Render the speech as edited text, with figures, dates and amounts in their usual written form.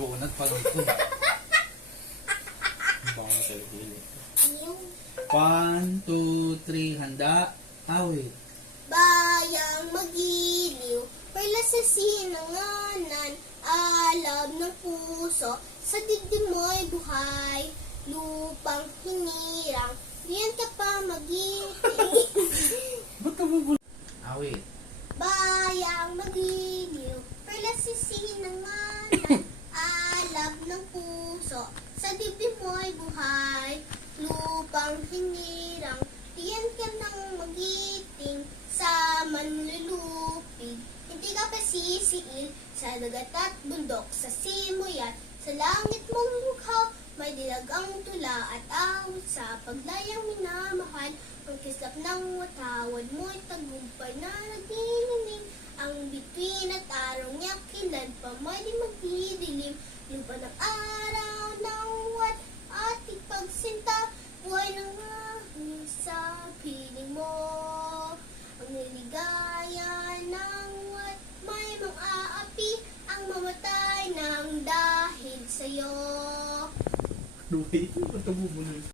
Buunat pa lang ito. Baka talaga. 1, 2, 3, handa, awit. Bayang magiliw, perla sa sinanganan, alab ng puso, sa dibdib mo'y buhay, lupang hinirang, diyan ka pa magiting. Ba't ka bubul... Awit. Bayang magiliw, perla sa sinanganan, alab ng puso, sa dibdib mo'y buhay, lupang hinirang, diyan ka nang magiting sa manlulupig. Hindi ka pasisiil sa dagat at bundok, sa simoy at sa langit mong mukha. May dilag ang tula at awit sa paglayang minamahal. Ang kislap ng watawad mo'y tagumpay na nagdiniling. Ang bituin at araw niya kilad pa may di magdidilim. Lupa ng araw ng wat at ipagsinta. Buhay ng hangin sa piling mo. Ang niligaya ng wat may mang-aapi. Ang mamatay ng dahil sa'yo. Wait, ba't ka bubulol?